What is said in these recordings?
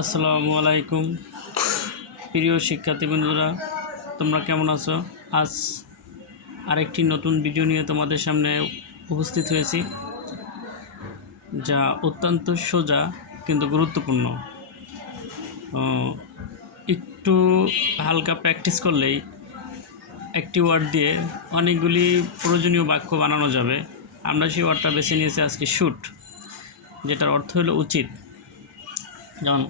আসসালামু আলাইকুম। প্রিয় শিক্ষার্থী বন্ধুরা, তোমরা কেমন আছো? আজ আরেকটি নতুন ভিডিও নিয়ে তোমাদের সামনে উপস্থিত হয়েছি, যা অত্যন্ত সোজা কিন্তু গুরুত্বপূর্ণ। একটু হালকা প্র্যাকটিস করলেই একটি ওয়ার্ড দিয়ে অনেকগুলি প্রয়োজনীয় বাক্য বানানো যাবে। আমরা সেই ওয়ার্ডটা বেছে নিয়েছি আজকে শ্যুট যেটার অর্থ হলো উচিত। যেমন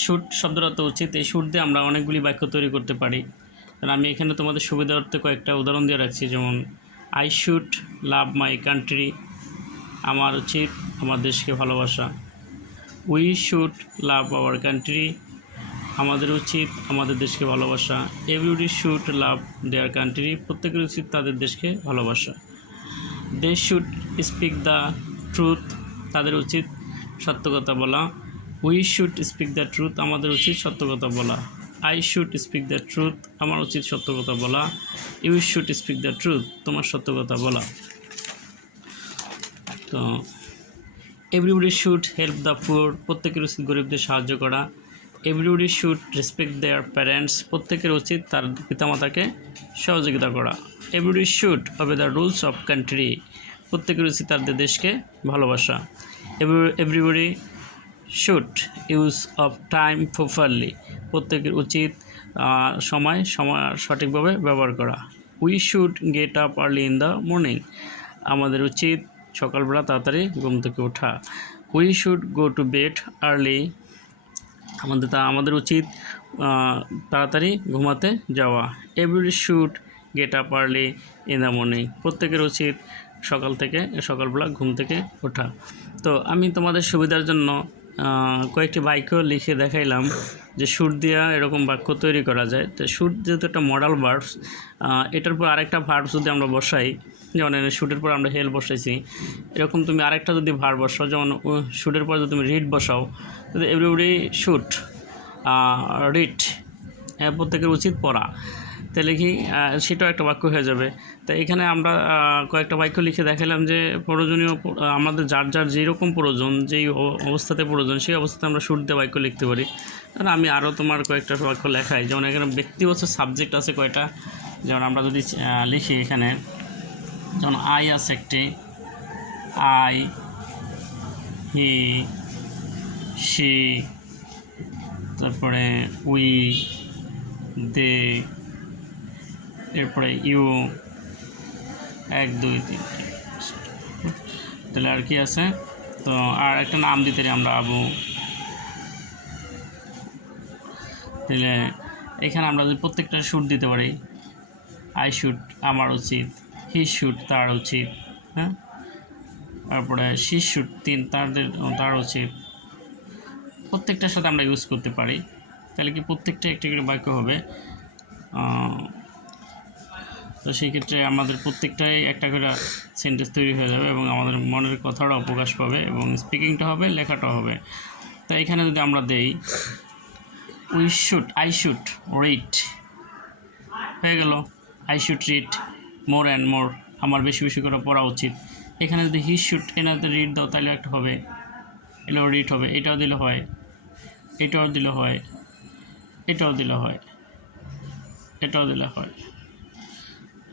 শ্যুট শব্দের অর্থ উচিত, এই শ্যুট দিয়ে আমরা অনেকগুলি বাক্য তৈরি করতে পারি। কারণ আমি এখানে তোমাদের সুবিধার্থে কয়েকটা উদাহরণ দিয়ে রাখছি। যেমন I should love my country আমার উচিত, আমার দেশকে ভালোবাসা। We should love our country আমাদের উচিত, আমাদের দেশকে ভালোবাসা। Everybody should love their country প্রত্যেকের উচিত তাদের দেশকে ভালোবাসা। They should speak the truth তাদের উচিত সত্য কথা বলা। We should speak the truth আমাদের উচিত সত্য কথা বলা। I should speak the truth আমার উচিত সত্য কথা বলা। You should speak the truth তোমার সত্য কথা বলা। তো everybody should help the poor প্রত্যেকের উচিত গরিবদের সাহায্য করা। Everybody should respect their parents প্রত্যেকের উচিত তার পিতামাতাকে সহযোগিতা করা। Everybody should obey the rules of country প্রত্যেকের উচিত তাদের দেশকে ভালোবাসা। Everybody should use of time properly প্রত্যেকের উচিত সময় সময়, সঠিকভাবে ব্যবহার করা। We should get up early in the morning আমাদের উচিত সকালবেলা তাড়াতাড়ি ঘুম থেকে ওঠা। We should go to bed early আমাদের তা, আমাদের উচিত তাড়াতাড়ি ঘুমাতে যাওয়া। Every should get up early in the morning প্রত্যেকের উচিত সকাল থেকে, সকালবেলা ঘুম থেকে ওঠা। তো আমি তোমাদের সুবিধার জন্য কয়েকটি বাক্য লিখে দেখাইলাম যে সুর দিয়া এরকম বাক্য তৈরি করা যায়। তো সুর যেহেতু একটা মডাল ভার্বস এটার পর আরেকটা ভার্ব যদি আমরা বসাই, যেমন শুটের পর আমরা হেল বসাইছি, এরকম তুমি আরেকটা যদি ভার বসাও, যেমন শুটের পর যদি তুমি রিড বসাও এভরিবডি শুট রিড হ্যাঁ প্রত্যেকের উচিত পড়া। তাহলে কি সেটাও একটা বাক্য হয়ে যাবে। তো এখানে আমরা কয়েকটা বাক্য লিখে দেখালাম যে, প্রয়োজনীয় আমাদের যার যার যেরকম প্রয়োজন, যেই অবস্থাতে প্রয়োজন, সেই অবস্থাতে আমরা দিয়ে বাক্য লিখতে পারি। আর আমি আরও তোমার কয়েকটা বাক্য লেখাই। যেমন এখানে ব্যক্তিগত সাবজেক্ট আছে কয়টা? যেমন আমরা যদি লিখি এখানে, যেমন আই আছে একটি আই হি সি তারপরে উই দে এরপরে ইউ, এক, দুই, তিন তাহলে আর কি আছে? তো আর একটা নাম দিতে পারি আমরা, আবু। তাহলে এখানে আমরা যদি প্রত্যেকটা শুট দিতে পারি আই শুট আমার উচিত হি শুট তার উচিত হ্যাঁ? তারপরে শি শুট তিন, তাদের, তার উচিত। প্রত্যেকটার সাথে আমরা ইউজ করতে পারি। তাহলে কি প্রত্যেকটা একটি করে বাক্য হবে? তো সেই ক্ষেত্রে আমাদের প্রত্যেকটাই একটা করে সেন্টেন্স তৈরি হয়ে যাবে এবং আমাদের মনের কথাটাও প্রকাশ পাবে এবং স্পিকিংটা হবে লেখাটা হবে। তো এখানে যদি আমরা দেই we should I should read হয়ে গেল। I should read more and more আমার বেশি বেশি করে পড়া উচিত। এখানে যদি হি শুট এনাতে রিড দাও, তাহলে একটা হবে। এটাও রিড হবে। এটাও দিলে হয়। এটাও দিলে হয়। এটাও দিলে হয়। এটাও দিলে হয়।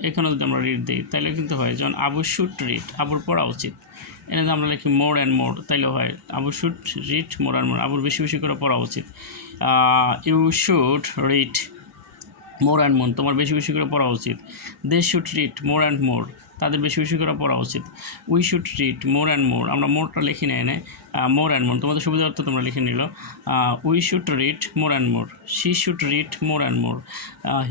এখানেও যদি আমরা রিড দিই, তাহলে কিন্তু হয় যেমন আবু শুট রিড আবুর পড়া উচিত। এনে যদি আমরা লিখি মোর অ্যান্ড মোর তাইলে হয় Abu should read more and more আবুর বেশি বেশি করে পড়া উচিত। You should read more and more তোমার বেশি বেশি করে পড়া উচিত। They should read more and more তাদের বেশি বেশি করে পড়া উচিত। We should read more and more আমরা মোরটা লিখি না এনে মোর অ্যান্ড মোর তোমাদের সুবিধার্থে তোমরা লিখে নিল। We should read more and more she should read more and more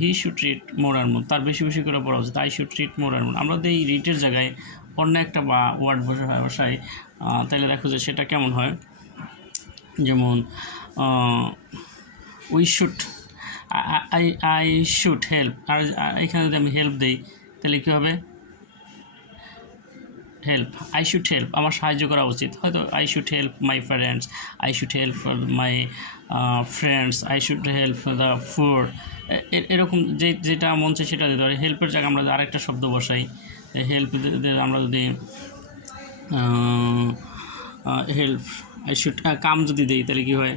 he should read more and more তার বেশি বেশি করে পড়া উচিত। I should read more and more আমরা যদি এই রিডের জায়গায় অন্য একটা বা ওয়ার্ড বসে বসাই তাহলে দেখো যে সেটা কেমন হয়। যেমন we should I I should help আর এখানে যদি আমি হেল্প দিই, তাহলে কী হবে? হেল্প আই শুড হেল্প আমার সাহায্য করা উচিত। হয়তো I should help my parents I should help my friends I should help the food এরকম যে, যেটা মন চায় সেটা দিতে পারি। হেল্পের জায়গায় আমরা আরেকটা শব্দ বসাই হেল্প আমরা যদি হেল্প আই শুড কাম যদি দিই, তাহলে কী হয়?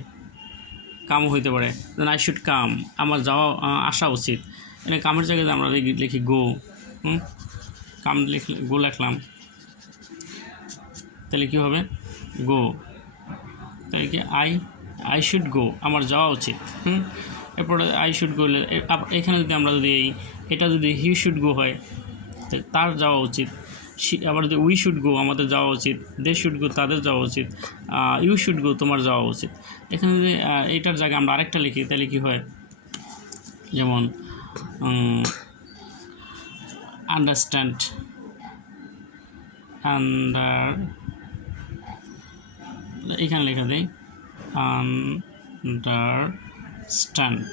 কামও হইতে পারে। দেন আই শুড কাম আমার যাওয়া আসা উচিত। এখানে কামের জায়গায় আমরা লিখি গো হুম? কাম লিখলে গো লিখলাম। তাহলে কী হবে? গো তাহলে কি আই আই শুড গো আমার যাওয়া উচিত। হুম? এরপরে আই শুড গো এখানে যদি আমরা যদি এই, এটা যদি হি শুড গো হয় তার যাওয়া উচিত। আবার যদি উই শুড গো আমাদের যাওয়া উচিত। দে শুড গো তাদের যাওয়া উচিত। ইউ শুড গো তোমার যাওয়া উচিত। এখানে যদি এইটার জায়গায় আমরা আরেকটা লিখি, তাহলে কী হয়? যেমন আন্ডারস্ট্যান্ড আন্ডার এখানে লেখা দেয় আন্ডারস্ট্যান্ড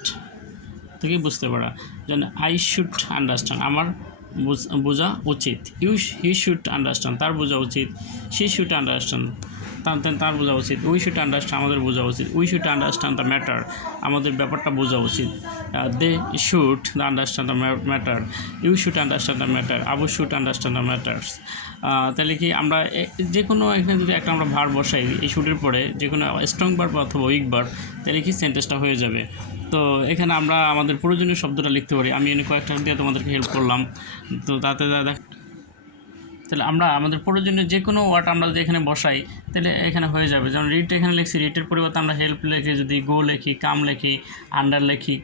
থেকে বুঝতে পারা? যেন আই শুড আন্ডারস্ট্যান্ড আমার বুঝ- উচিত। ইউ হি শুড আন্ডারস্ট্যান্ড তার বোঝা উচিত। সি শুড আন্ডারস্ট্যান্ড তার তার- বোঝা উচিত। উই শুড আন্ডারস্ট্যান্ড আমাদের বোঝা উচিত। We should understand the matter আমাদের ব্যাপারটা বোঝা উচিত। They should the understand the matter you should understand the matter Abu should understand the matters তাহলে কি আমরা যে কোনো এখানে যদি একটা আমরা ভার বসাই, এই শুটের পরে, যে কোনো স্ট্রং বার অথবা উইক বার তাহলে কি সেন্টেন্সটা হয়ে যাবে? তো এখানে আমরা আমাদের প্রয়োজনীয় শব্দটা লিখতে পারি। আমি এনে কয়েকটা দিয়ে তোমাদেরকে হেল্প করলাম। তো তাতে দেখ তাহলে আমরা আমাদের প্রয়োজনীয় যে কোনো ওয়ার্ড আমরা যদি এখানে বসাই, তাহলে এখানে হয়ে যাবে। যেমন রিট এখানে লিখছি রিটের পরিবর্তে আমরা হেল্প লিখি, যদি গো লিখি কাম লিখি আন্ডার লিখি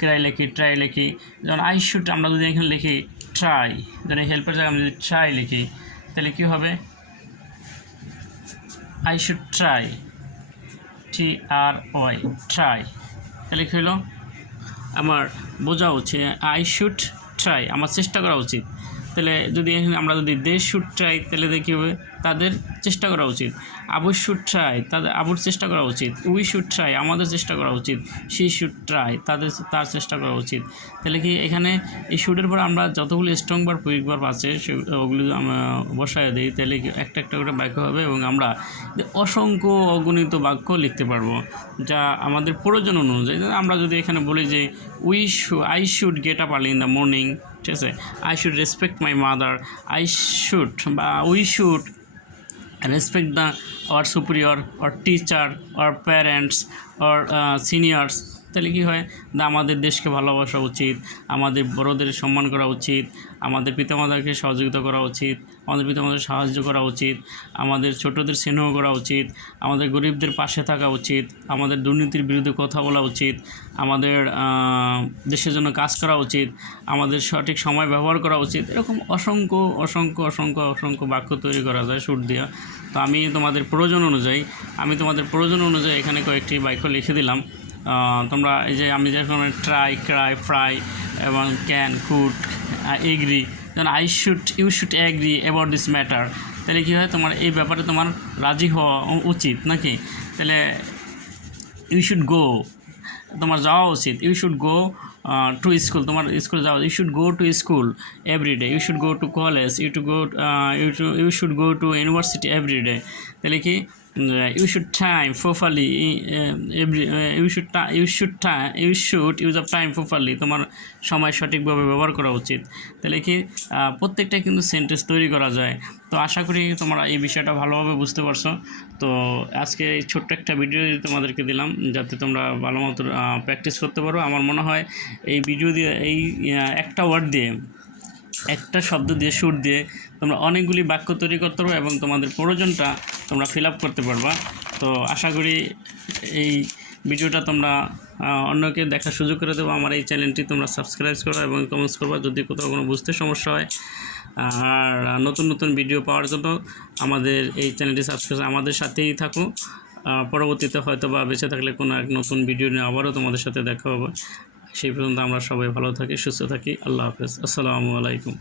ক্রাই লিখি ট্রাই লিখি। যেমন আই শুট আমরা যদি এখানে লিখি ট্রাই যেমন হেল্পের জায়গায় আমরা যদি ট্রাই লিখি, তাহলে কী হবে? I should try T R Y try তাহলে কী হলো? আমার বোঝা উচিত আই শুড ট্রাই আমার চেষ্টা করা উচিত। তাহলে যদি আমরা যদি দেশ শুড ট্রাই তাহলে দেখি হবে, তাদের চেষ্টা করা উচিত। আবু শুট ট্রাই তাদের, আবুর চেষ্টা করা উচিত। উই শুট ট্রাই আমাদের চেষ্টা করা উচিত। সি শুড ট্রাই তাদের, তার চেষ্টা করা উচিত। তাহলে কি এখানে এই শুটের পর আমরা যতগুলো স্ট্রং বার কুইক বার আছে, সে- ওগুলো বসায় দিই, তাহলে কি একটা একটা করে বাক্য হবে এবং আমরা অসংখ্য অগণিত বাক্য লিখতে পারব, যা আমাদের প্রয়োজন অনুযায়ী। আমরা যদি এখানে বলি যে we should I should get up early in the morning ঠিক আছে? I should respect my mother I should বা we should respect the our superior or teacher or parents or seniors তাহলে কী হয়? আমাদের দেশকে ভালোবাসা উচিত, আমাদের বড়োদের সম্মান করা উচিত আমাদের পিতামাতাকে সহযোগিতা করা উচিত, আমাদের পিতামাতাকে সাহায্য করা উচিত, আমাদের ছোটদের স্নেহ করা উচিত, আমাদের গরিবদের পাশে থাকা উচিত, আমাদের দুর্নীতির বিরুদ্ধে কথা বলা উচিত, আমাদের দেশের জন্য কাজ করা উচিত, আমাদের সঠিক সময় ব্যবহার করা উচিত, এরকম অসংখ্য অসংখ্য অসংখ্য অসংখ্য বাক্য তৈরি করা যায় সুর দিয়া। তো আমি তোমাদের প্রয়োজন অনুযায়ী, আমি তোমাদের প্রয়োজন অনুযায়ী এখানে কয়েকটি বাক্য লিখে দিলাম। তোমরা এই যে আমি যেরকম ট্রাই ক্রাই ফ্রাই এবং ক্যান কুড এগ্রি যেমন I should you should agree about this matter তাহলে কী হয়? তোমার এই ব্যাপারে তোমার রাজি হওয়া উচিত নাকি? তাহলে ইউ শুড গো তোমার যাওয়া উচিত। You should go to school তোমার স্কুলে যাওয়া you should go to school every day you should go to college you to go you to you should go to university every day তাহলে কি? You should time properly every you should you should time you should use of time properly তোমার সময় সঠিকভাবে ব্যবহার করা উচিত। তাহলে কি প্রত্যেকটা কিন্তু সেন্টেন্স তৈরি করা যায়। তো আশা করি তোমরা এই বিষয়টা ভালোভাবে বুঝতে পারছ। তো আজকে এই ছোট্ট একটা ভিডিও তোমাদেরকে দিলাম, যাতে তোমরা ভালো মতো প্র্যাকটিস করতে পারো। আমার মনে হয় এই ভিডিও দিয়ে, এই একটা ওয়ার্ড দিয়ে একটা শব্দ দিয়ে সুর দিয়ে তোমরা অনেকগুলি বাক্য তৈরি করতে পারবে এবং তোমাদের প্রয়োজনটা তোমরা ফিল আপ করতে পারবা। তো আশা করি এই ভিডিওটা তোমরা অন্যকে দেখার সুযোগ করে দেবো। আমার এই চ্যানেলটি তোমরা সাবস্ক্রাইব করো এবং কমেন্টস করবা যদি কোথাও কোনো বুঝতে সমস্যা হয়। আর নতুন নতুন ভিডিও পাওয়ার জন্য আমাদের এই চ্যানেলটি সাবস্ক্রাইব আমাদের সাথেই থাকো। পরবর্তীতে হয়তো বা বেঁচে থাকলে কোনো এক নতুন ভিডিও নিয়ে আবারও তোমাদের সাথে দেখা হবে। সেই পর্যন্ত আমরা সবাই ভালো থাকি সুস্থ থাকি। আল্লাহ হাফেজ। আসসালামু আলাইকুম।